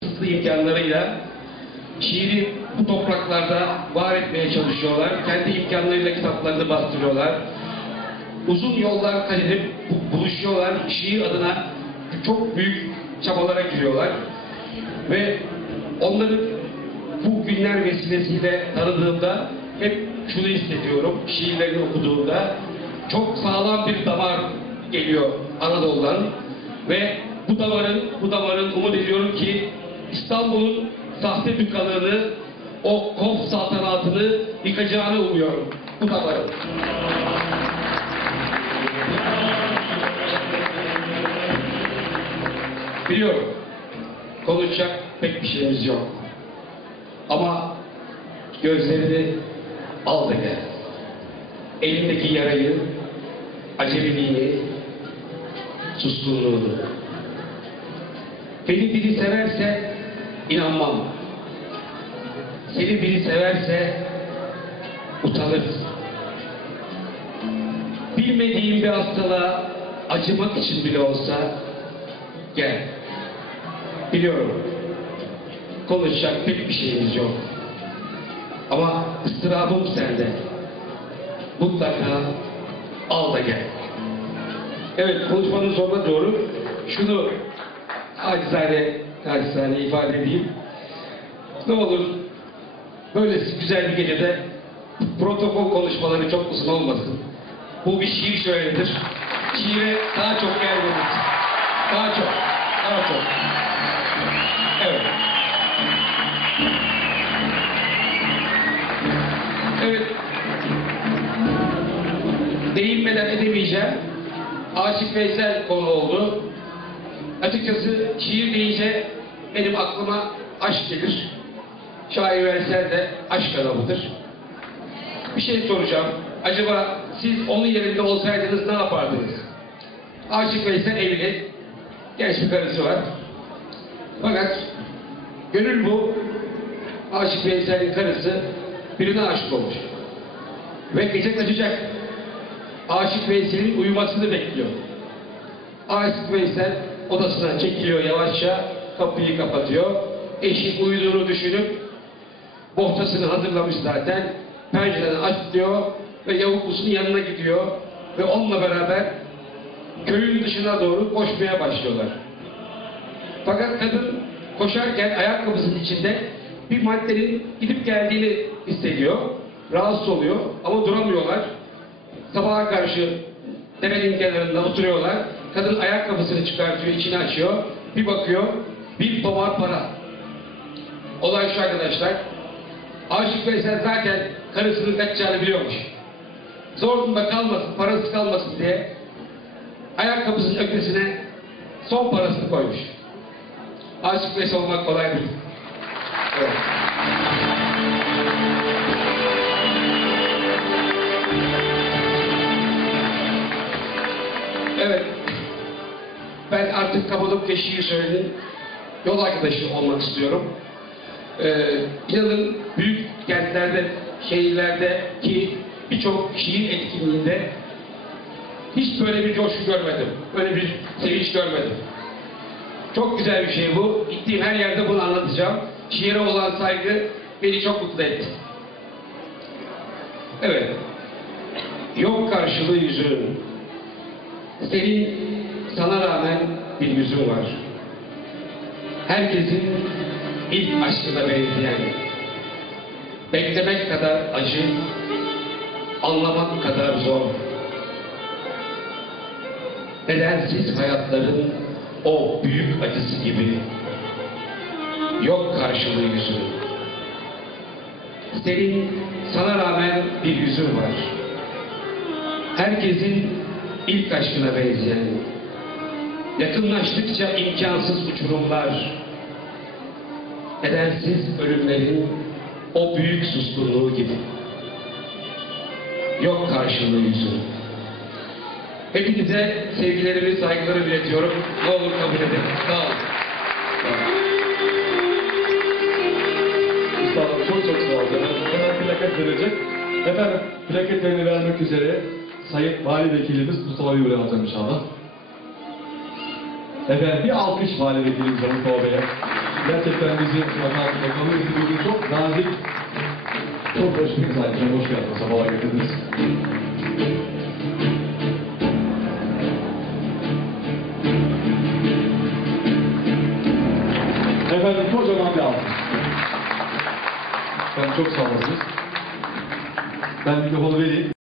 kısıtlı imkanlarıyla şiiri bu topraklarda var etmeye çalışıyorlar. Kendi imkanlarıyla kitaplarını bastırıyorlar. Uzun yollar kat edip bu- buluşuyorlar. Şiir adına çok büyük çabalara giriyorlar. Ve onları bu günler vesilesiyle tanıdığımda hep şunu hissediyorum. Şiirlerini okuduğumda çok sağlam bir damar geliyor Anadolu'dan ve bu damarın bu damarın umut ediyorum ki İstanbul'un sahte dükkanlığını o Kof saltanatını yıkacağını umuyorum bu damarın. Biliyorum konuşacak pek bir şeyimiz yok. Ama gözlerini al da gel. Elindeki yarayı, acemiliğini, suskunluğunu. Beni biri severse inanmam. Seni biri severse utanırız. Bilmediğim bir hastalığa acımak için bile olsa gel. Biliyorum. Konuşacak pek bir şeyimiz yok. Ama ıstırabım sende. Mutlaka al da gel. Evet konuşmanın sonuna doğru şunu acizane, acizane ifade edeyim. Ne olur böyle güzel bir gecede protokol konuşmaları çok uzun olmasın. Bu bir şiir şöhretir. Şiire daha çok gelmeliyiz. Daha çok, daha çok. Evet. Evet. Değinmeden edemeyeceğim. Aşık Veysel konu oldu. Açıkçası şiir deyince benim aklıma aşk gelir. Şair Veysel de aşk adamıdır. Bir şey soracağım. Acaba siz onun yerinde olsaydınız ne yapardınız? Aşık Veysel evli. Genç bir karısı var. Fakat gönül bu Aşık Veysel'in karısı birine aşık olmuş. Ve gece kaçacak. Aşık Veysel'in uyumasını bekliyor. Aşık Veysel odasına çekiliyor yavaşça, kapıyı kapatıyor. Eşi uyuduğunu düşünüp bohçasını hazırlamış zaten. Pencereden açlıyor ve yavuklusunun yanına gidiyor ve onunla beraber köyün dışına doğru koşmaya başlıyorlar. Fakat kadın koşarken ayakkabısının içinde bir maddenin gidip geldiğini hissediyor. Rahatsız oluyor ama duramıyorlar. Sabaha karşı derenin kenarında oturuyorlar. Kadın ayakkabısını çıkartıyor, içini açıyor. Bir bakıyor, bir tomar para. Olay şu arkadaşlar. Aşık Veysel zaten karısının kaçacağını biliyormuş. Zor durumda kalmasın, parası kalmasın diye ayakkabısının ötesine son parasını koymuş. Aşık Veysel olmak kolay değil. Evet. Evet. Ben artık Kapadokya şiir söyledim. Yol arkadaşı olmak istiyorum. Ee, inanın büyük kentlerde, şehirlerde ki birçok şiir etkinliğinde hiç böyle bir coşku görmedim. Böyle bir sevinç görmedim. Çok güzel bir şey bu. Gittiğim her yerde bunu anlatacağım. Şiire olan saygı beni çok mutlu etti. Evet. Yok karşılığı yüzün. Senin sana rağmen bir yüzün var. Herkesin ilk aşkına benzeyen. Beklemek kadar acı, anlamak kadar zor. Nedensiz hayatların o büyük acısı gibi yok karşılığı yüzün. Senin sana rağmen bir yüzün var. Herkesin ilk aşkına benzeyen, yakınlaştıkça imkansız uçurumlar, nedensiz ölümlerin o büyük suskunluğu gibi. Yok karşılığı yüzün. Hepinize sevgilerimi, saygılarımı iletiyorum. Ne olur kabul edin. Sağ olun. Çok çok sağ olun. Hemen plaket verecek. Efendim plaketlerini vermek üzere Sayın Vali Vekilimiz Mustafa buraya alacağım inşallah. Efendim bir alkış Vali Vekilimize Mustafa Bey'e. Gerçekten bizi makam makamı istediğiniz çok nazik, çok hoş bir. Çok hoş geldiniz. Sabahlar getirdiniz. Efendim kocaman bir alkış. Ben çok sağ olasınız. Ben mikrofonu vereyim.